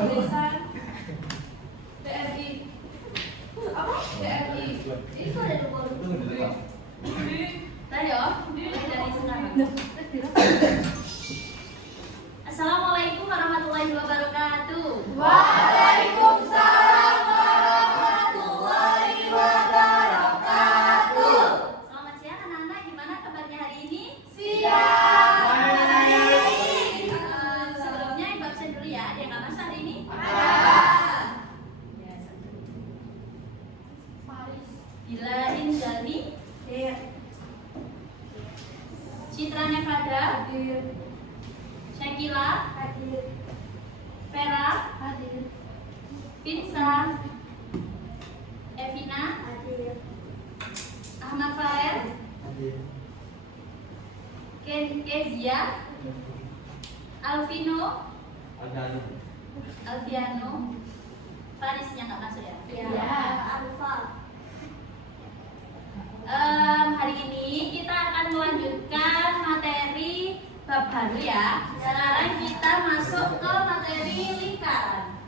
tulisan BRI apa? BRI itu ada dua tadi ya dari sekarang. Assalamualaikum warahmatullahi wabarakatuh. Waalaikumsalam warahmatullahi wabarakatuh. Selamat siang anak-anak, gimana kabarnya hari ini? Siang. Sebelumnya ibu absen dulu ya, ada yang nggak masuk hari ini? Ada. Ya, satu. Paris. Bila Injani, Hadir. Citra Nevada, Hadir. Syakila, Hadir. Vera, Hadir. Pinsa, Evina, Hadir. Ahmad Fael, Kezia, Alvino, Alviano, Farisnya nggak masuk ya? Ya. Alfa. Hari ini kita akan melanjutkan materi bab baru ya. Sekarang kita masuk ke materi lingkaran.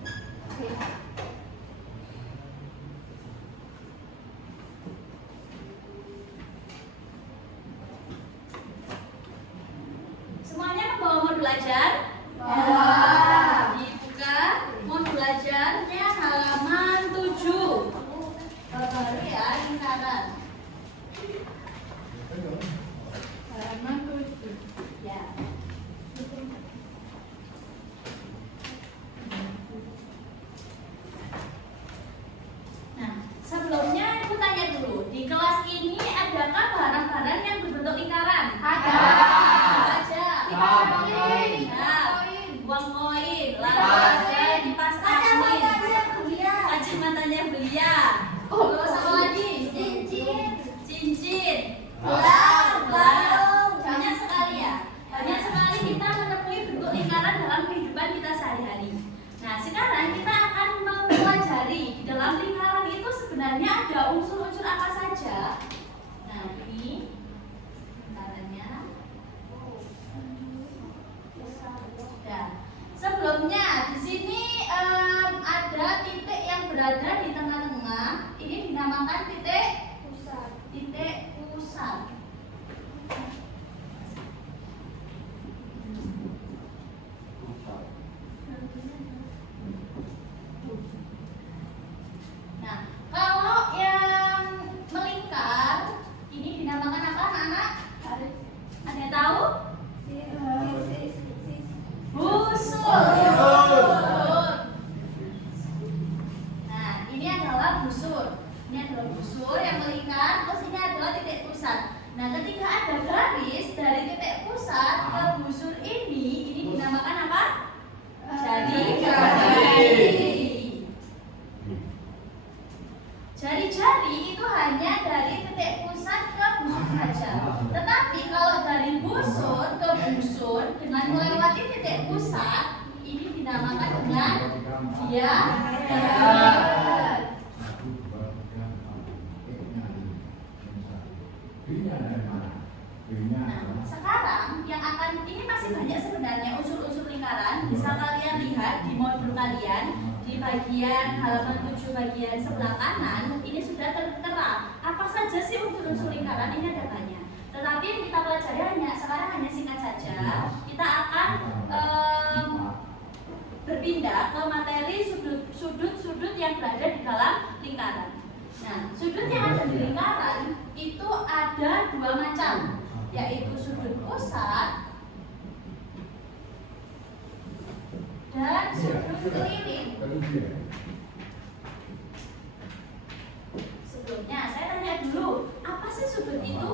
Semuanya membawa modul ajar? Dibuka modul ajarnya halaman 7. Bab baru ya, lingkaran. Halaman 7. Ya. Nah, sebelumnya aku tanya dulu, di kelas ini adakah barang-barang yang berbentuk lingkaran? Ada. Ada. Kipas angin. Nah, uang koin, lalu Kipas ada kipas angin, kacamatanya belia. Terus apa lagi? Cincin. Gelang. Banyak sekali ya. Banyak sekali kita menemui bentuk lingkaran dalam kehidupan kita sehari-hari. Nah, sekarang kita akan mempelajari di dalam lingkaran itu sebenarnya ada unsur-unsur apa saja. Nah, ini lingkarannya. Nah, sebelumnya di sini ada titik yang berada di tengah-tengah. Ini dinamakan titik pusat. Nah, kalau yang melingkar ini dinamakan apa, anak-anak? Ada yang tahu? Busur. Nah, ini adalah busur. Ini adalah busur yang melingkar, terus ini adalah titik pusat. Nah, ketika ada garis dari titik pusat ke busur ini dinamakan apa? Jari-jari. Jari-jari itu hanya dari titik pusat ke busur saja. Tetapi kalau dari busur ke busur dengan melewati titik pusat, ini dinamakan dengan diagram. Nah, sekarang yang akan ini masih banyak sebenarnya unsur-unsur lingkaran. Bisa kalian lihat di modul kalian di bagian halaman 7 bagian sebelah kanan ini sudah tertera apa saja sih unsur-unsur lingkaran. Ini ada banyak. Tetapi yang kita pelajari sekarang hanya singkat saja. Kita akan berpindah ke materi sudut-sudut yang berada di dalam lingkaran. Nah, sudut yang ada di lingkaran itu ada dua macam, yaitu sudut pusat dan sudut keliling. Sebelumnya saya tanya dulu, apa sih sudut itu?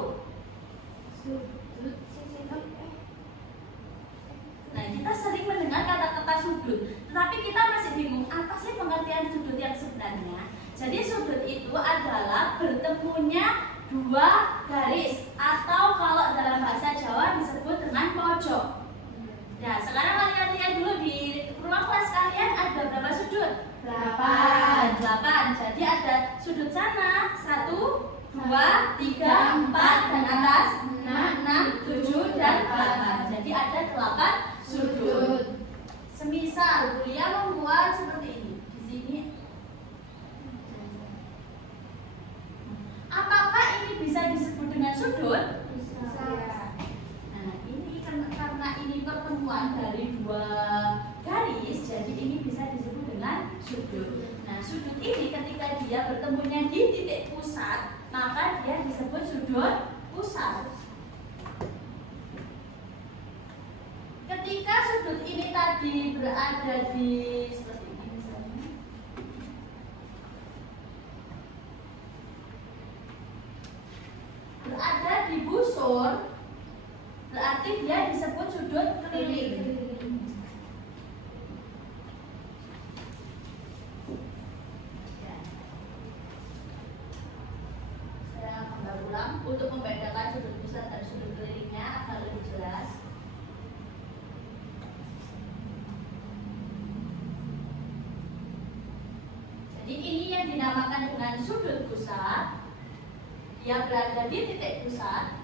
Nah, kita sering mendengar kata-kata sudut, tetapi kita masih bingung apa sih pengertian sudut yang sebenarnya. Jadi sudut itu adalah bertemunya dua garis, atau kalau dalam bahasa Jawa disebut dengan pojok. Nah, sekarang kalian lihat dulu di ruang kelas kalian ada berapa sudut? 8. Jadi ada sudut sana 1, 2, 3, 4 dan atas 6, 7 dan 8. Jadi ada 8 sudut. Semisal Bulia membuat sudut. Nah, sudut ini ketika dia bertemunya di titik pusat, maka dia disebut sudut pusat. Ketika sudut ini tadi berada di seperti ini misalnya, berada di busur, berarti dia disebut sudut keliling. Untuk membedakan sudut pusat dan sudut kelilingnya agar lebih jelas. Jadi ini yang dinamakan dengan sudut pusat. Dia berada di titik pusat.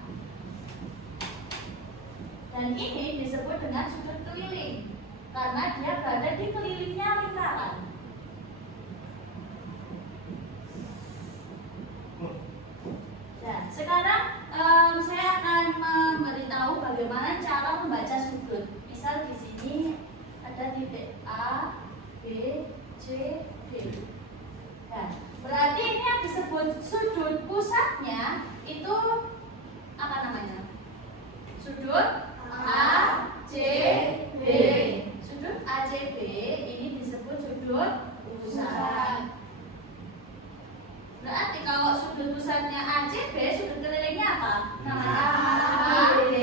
Dan ini disebut dengan sudut keliling karena dia berada di kelilingnya lingkaran. Nah, sekarang saya akan memberitahu bagaimana cara membaca sudut. Misal di sini ada titik A, B, C, D. Nah, berarti ini yang disebut sudut pusatnya itu apa namanya? Sudut A, C, B. Sudut A, C, B ini disebut sudut pusat. Berarti kalau sudut pusatnya ACB, sudut kelilingnya apa? Namanya ADB.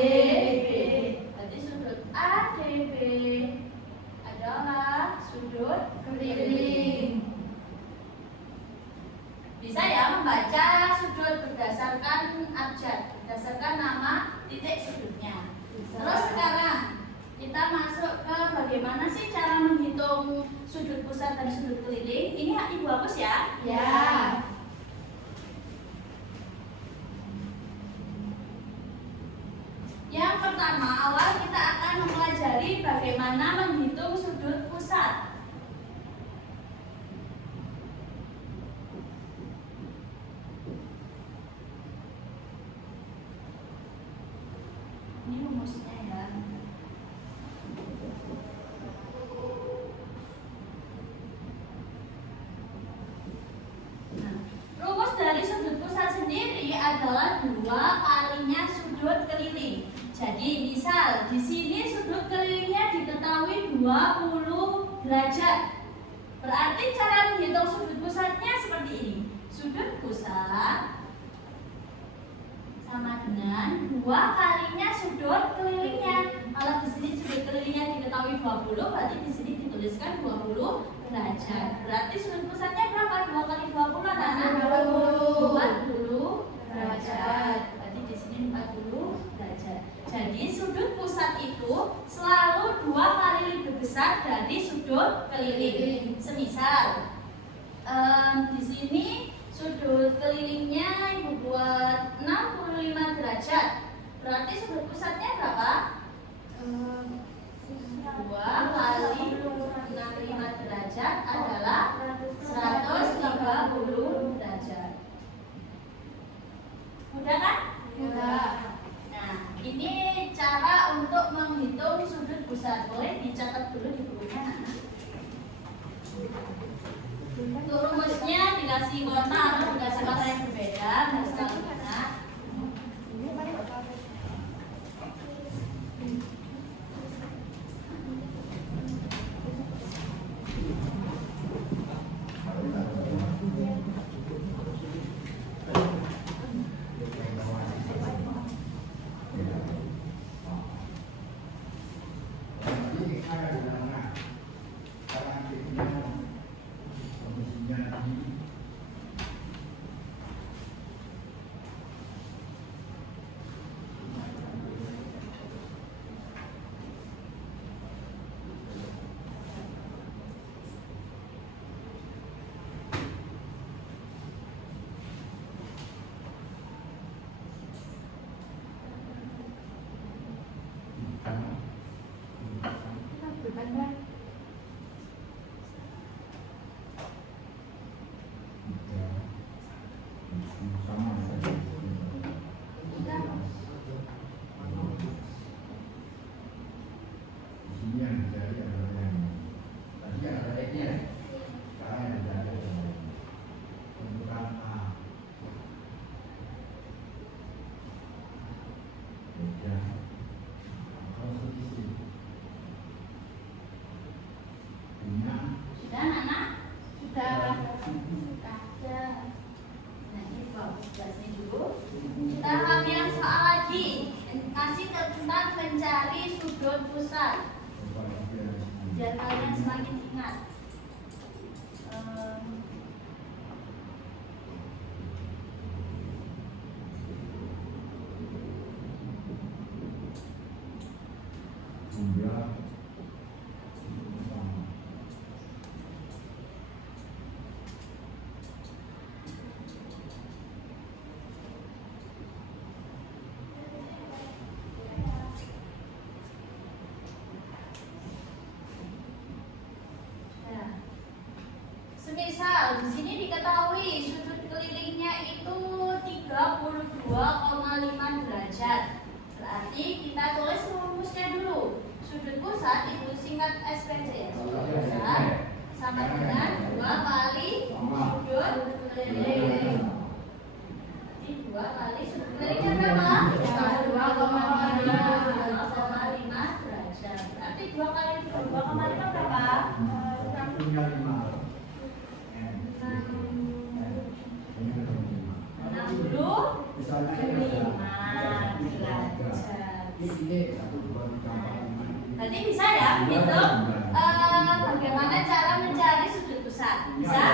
Berarti sudut ADB adalah sudut keliling. Bisa ya membaca sudut berdasarkan abjad, berdasarkan nama titik sudutnya. Terus sekarang kita masuk ke bagaimana sih cara menghitung sudut pusat dan sudut keliling. Ini Ibu hapus ya? Ya. Yang pertama, awal kita akan mempelajari bagaimana menghitung sudut pusat. Ini rumusnya ya. Nah, rumus dari sudut pusat sendiri adalah 2 kalinya sudut keliling. Jadi misal di sini sudut kelilingnya diketahui 20 derajat. Berarti cara menghitung sudut pusatnya seperti ini. Sudut pusat sama dengan 2 kalinya sudut kelilingnya. Kalau di sini sudut kelilingnya diketahui 20, berarti di sini dituliskan 20 derajat. Berarti sudut pusatnya berapa? 2 kali 20 anak-anak? 40 derajat. Berarti di sini 40 derajat. Jadi sudut pusat itu selalu 2 kali lebih besar dari sudut keliling. Semisal di sini sudut kelilingnya Ibu buat 65 derajat. Berarti sudut pusatnya berapa? 2 kali 65 derajat adalah 130 derajat. Mudah kan? Mudah. Nah, ini cara untuk menghitung sudut pusat. Boleh dicatat dulu di bukunya. Untuk rumusnya dikasih kotak atau dikasih kata yang berbeda, misalnya mana? pusat. Biar kalian semakin ingat. Semisal di sini diketahui sudut kelilingnya itu 32,5 derajat. Berarti kita tulis rumusnya dulu. Sudut pusat itu singkat SPC ya. Sudut pusat sama dengan 2 kali sudut keliling. Jadi 2 kali sudut kelilingnya berapa? 2,5 derajat. Berarti 2 kali 2,5 berapa? 65 derajat. Berarti bisa ya hitung bagaimana cara mencari sudut pusat? Bisa?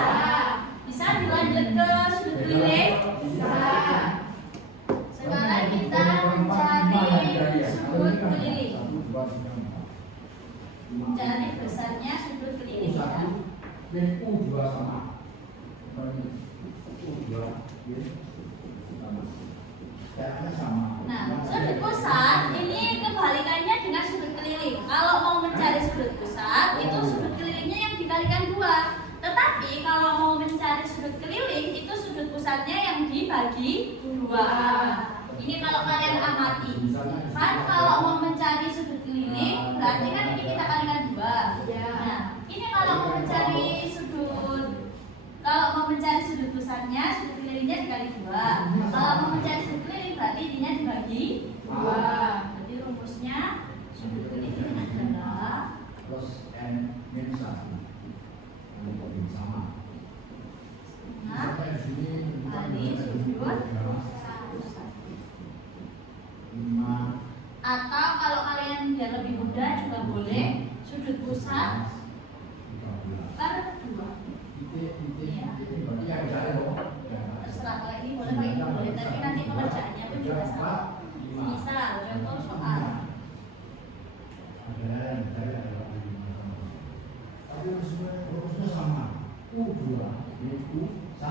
Bisa dilanjut ke sudut keliling? Bisa. Sekarang kita mencari sudut keliling. Mencari besarnya sudut keliling ya. U2 sama. U2 sama. Nah, sudut pusat ini kebalikannya dengan sudut keliling. Kalau mau mencari sudut pusat, itu sudut kelilingnya yang dikalikan 2. Tetapi kalau mau mencari sudut keliling, itu sudut pusatnya yang dibagi 2. Ini kalau kalian amati. Kan kalau mau mencari sudut keliling, berarti kan ini kita kalikan 2. Nah, ini kalau mau mencari sudut pusatnya, sudut kelilingnya dikali 2. Kalau mau mencari sudut keliling, berarti ininya dibagi 2. Jadi rumusnya sudut keliling adalah plus N minus 1 sama. nah, kali sudut pusat. Atau kalau kalian biar lebih mudah juga boleh sudut pusat per 2. Terserah kalau ini boleh, kalau ini boleh, tapi nanti pengerjaannya pun juga sama. Misal contoh soal. Tapi rumusnya sama. U2 yaitu 1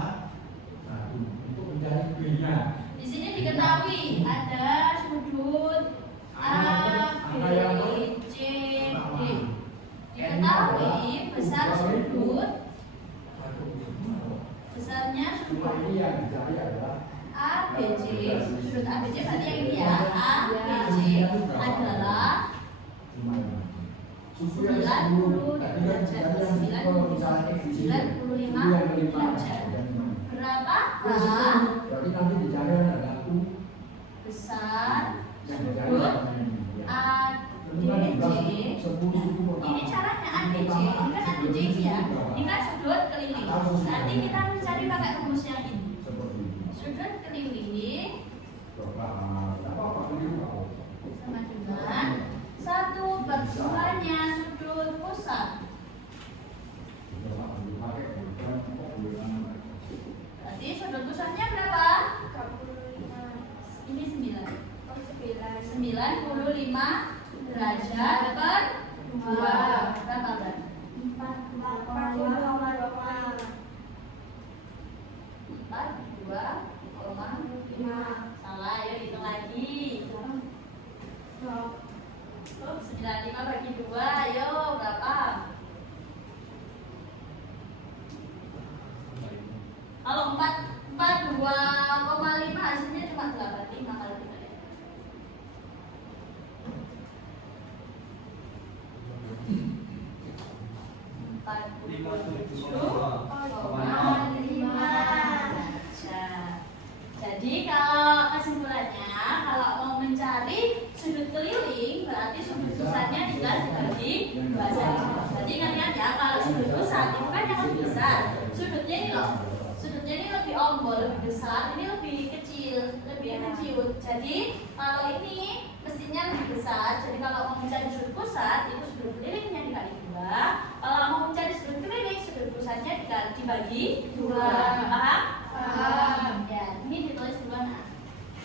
untuk mencari B-nya. Di sini diketahui ada sudut A, B, C, D. Diketahui besar sudut, besarnya sudut Ini yang dicari adalah A, B, C. Sudut A, B, C berarti yang ini ya. A, B, C adalah 90 derajat. 95 derajat. Berapakah berarti nanti dicari adalah U besar yang sudut dicari ADC? Ini caranya ADC, ini kan ADC ini ya. Ini kan sudut keliling. Nanti kita mencari pakai rumus yang ini. Sudut keliling sama dengan 1/2-nya sudut pusat. Berarti sudut pusatnya berapa? Ini 95 derajat per 2. Berapa berarti? 42,5. Salah, ayo hitung lagi. 95 bagi 2, ayo berapa? Kalau 42,5 hasilnya cuma 85 kali 3 ya. 47,5. Jadi kalau kesimpulannya, kalau mau mencari sudut keliling, berarti sudut pusatnya tinggal dibagi 2 saja. Jadi ingat ya, kalau sudut pusat itu kan yang lebih besar. Sudutnya ini loh, sudutnya ini lebih ombol, lebih besar, ini lebih kecil, lebih kecil. Jadi kalau ini mestinya lebih besar. Jadi kalau mau mencari sudut pusat itu sudut kelilingnya dikali 2. Kalau mau mencari sudut keliling, sudut pusatnya dibagi 2. Paham? Paham. Ya, ini ditulis duluan nah.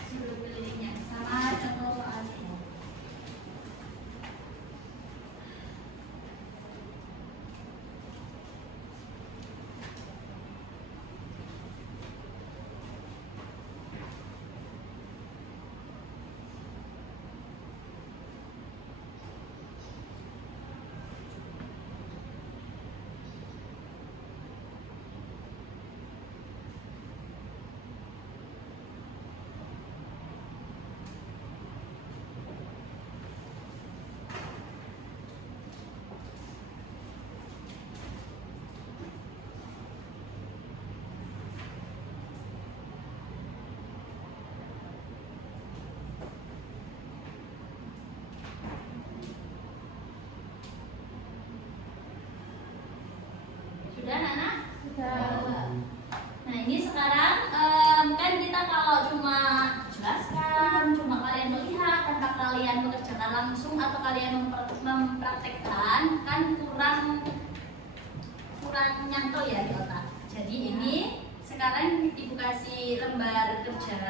Sudut kelilingnya sama contoh soalnya. Sudah, Nana? Sudah. Nah, ini sekarang kan kita kalau cuma jelaskan, cuma kalian melihat tanpa kalian mengerjakan langsung atau kalian mempraktekkan, kan kurang nyantol ya di otak. Jadi ini sekarang ibu kasih lembar kerja,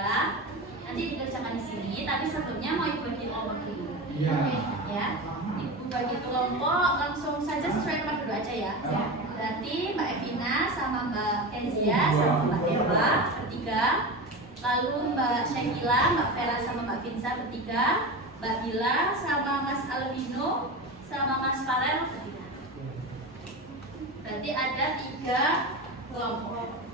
nanti dikerjakan di sini, tapi sebelumnya mau ibu bagi kelompok dulu. Iya. Ya, ibu bagi kelompok langsung saja sesuai nomor dulu aja ya. Ya. Berarti Mbak Evina sama Mbak Kezia sama Mbak Eva bertiga, lalu Mbak Syakila, Mbak Vera sama Mbak Vinsa bertiga, Mbak Bila sama Mas Alvino sama Mas Farel bertiga. Berarti ada 3 kelompok.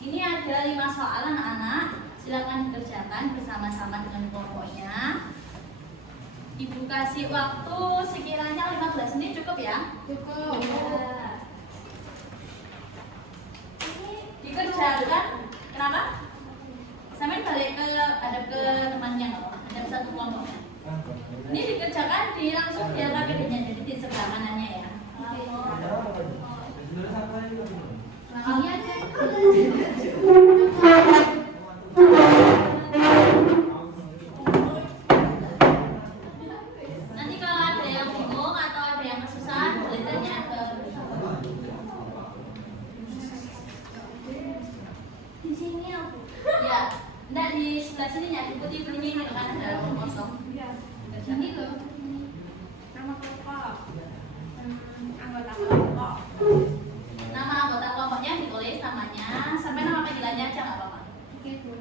Ini ada 5 soal anak-anak, silakan dikerjakan bersama-sama dengan kelompoknya. Ibu kasih waktu sekiranya 15 menit cukup ya? Cukup. Ini dikerjakan. Kenapa? Sampai balik ada ke temannya nggak apa? Ada satu kelompoknya. Ini dikerjakan di langsung di KPD-nya, jadi di sebelah kanannya ya. Ini aja. Nanti kalau ada yang bingung atau ada yang kesusahan boleh tanya ke Di sini aku. ya. Nggak di sebelah sini ya, ikuti bunyinya kan ada ruang kosong. Ini loh. Nama kelompok. Anggota kelompok. Nama anggota kelompoknya ditulis namanya, sampai nama panggilannya aja nggak apa-apa. Oke, Bu.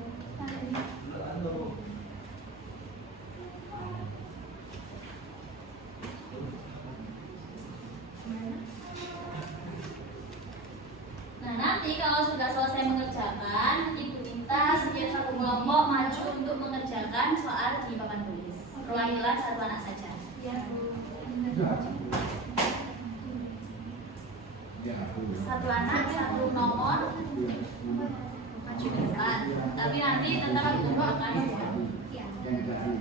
Nah, nanti kalau sudah selesai mengerjakan, ibu minta setiap satu kelompok maju untuk mengerjakan soal di papan tulis. Perwakilan satu anak saja. Ya, Bu. Ya, Satu anak, satu nomor, maju ke depan. Tapi nanti tetap dikumpulkan semua. Ya. yang tadi.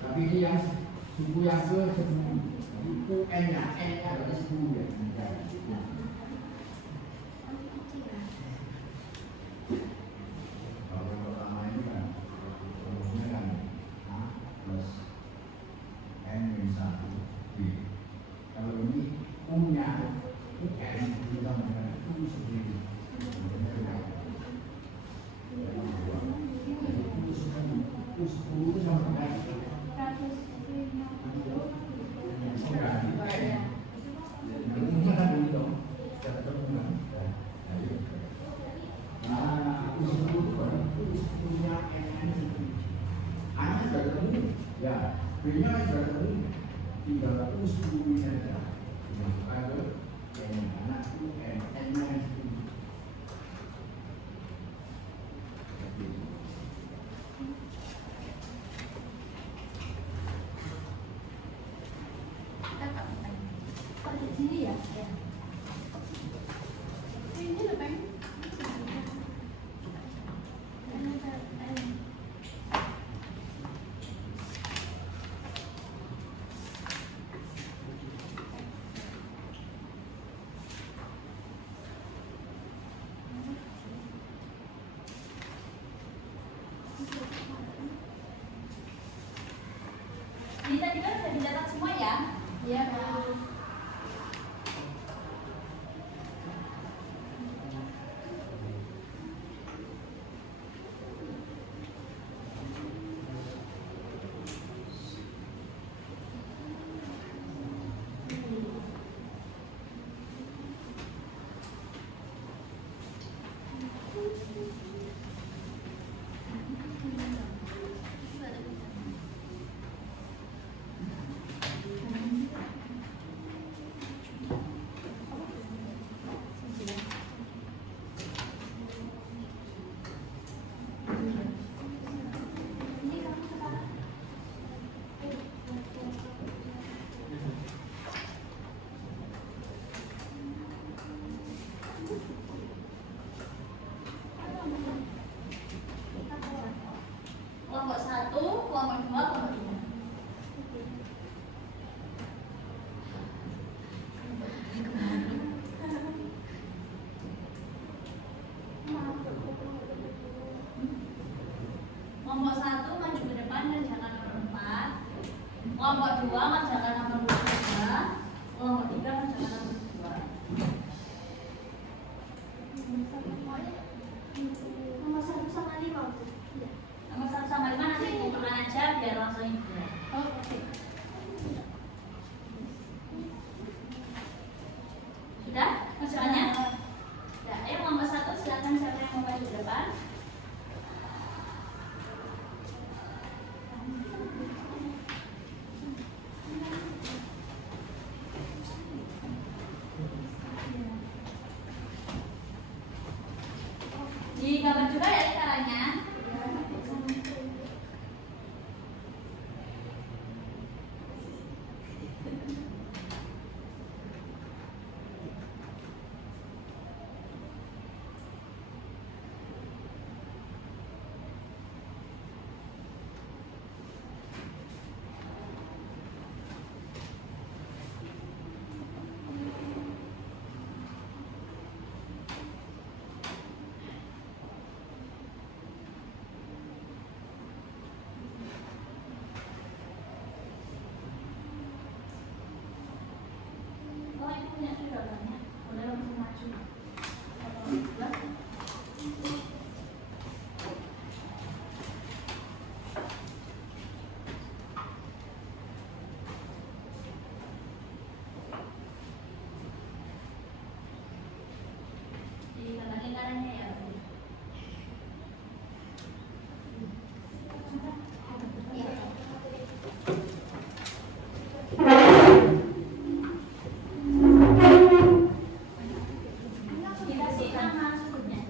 Tapi ini yang suku yang ke suku N-nya berarti suku ya. Kalau yang pertama ini kan umumnya kan A plus N minus 1 B. Kalau ini U-nya UN kita menggunakan U sendiri. Itu sama dengan umumnya kan begitu. Kita ketemu kan. Nah, usul itu kan usulnya NN sendiri. A-nya sudah ketemu, ya. B-nya kan sudah ketemu. Tinggal usul saja. Masukkan ke N, anak UN, N-nya sendiri. Kalau di sini ya. Ya. Ini loh, Bang. Digambar juga ya caranya. Oh, ini punya sudah banyak. Boleh langsung maju. Di gambar lingkarannya ya. Dikasih nama sudutnya.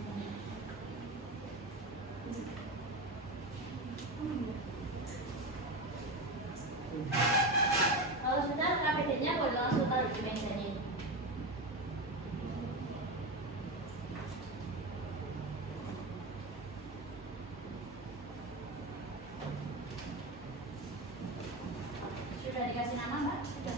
Kalau sudah KPD-nya boleh langsung taruh di mejanya. Sudah dikasih nama, Mbak? Sudah.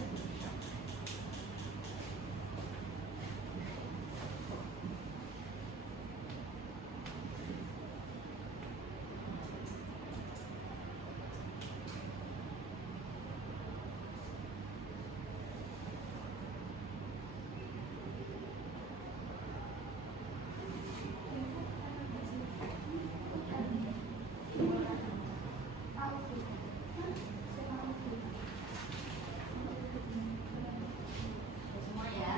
Semua ya.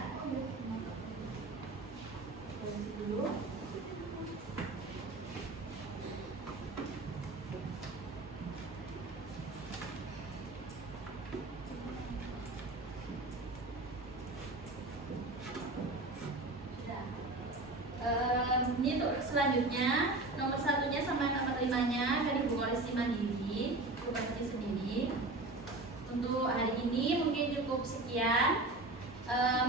Berhenti dulu. Sudah. Ini tuh selanjutnya nomor satunya sama nomor 5-nya dari buku koleksi mandiri, buku koleksi sendiri. Untuk hari ini mungkin cukup sekian.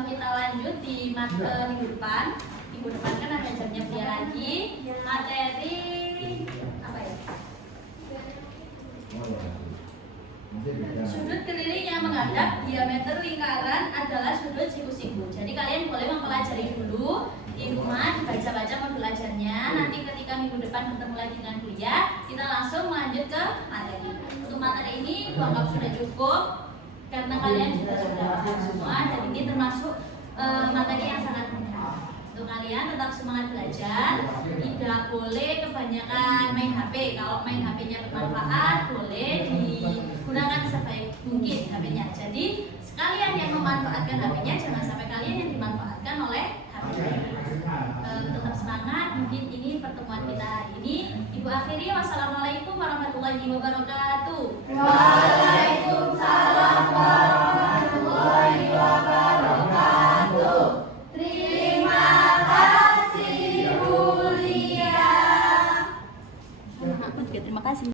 Kita lanjut di minggu depan. Minggu depan kan ada jamnya dia lagi. Materi apa ya? Oh ya. Nanti bisa. Sudut keliling yang menghadap diameter lingkaran adalah sudut siku-siku. Jadi kalian boleh mempelajari dulu di rumah, dibaca-baca modul ajarnya. Nanti ketika minggu depan bertemu lagi dengan kuliah, kita langsung lanjut ke materi. Untuk materi ini anggap sudah cukup karena kalian sudah paham semua. Dan ini termasuk materi yang sangat mudah. Untuk kalian tetap semangat belajar. Tidak boleh kebanyakan main HP. Kalau main HP-nya bermanfaat, boleh digunakan sebaik mungkin HP-nya. Jadi sekalian yang memanfaatkan HP-nya, jangan sampai kalian yang dimanfaatkan oleh HP-nya. Tetap semangat. Mungkin ini pertemuan kita hari ini. Ibu akhiri, wassalamualaikum warahmatullahi wabarakatuh.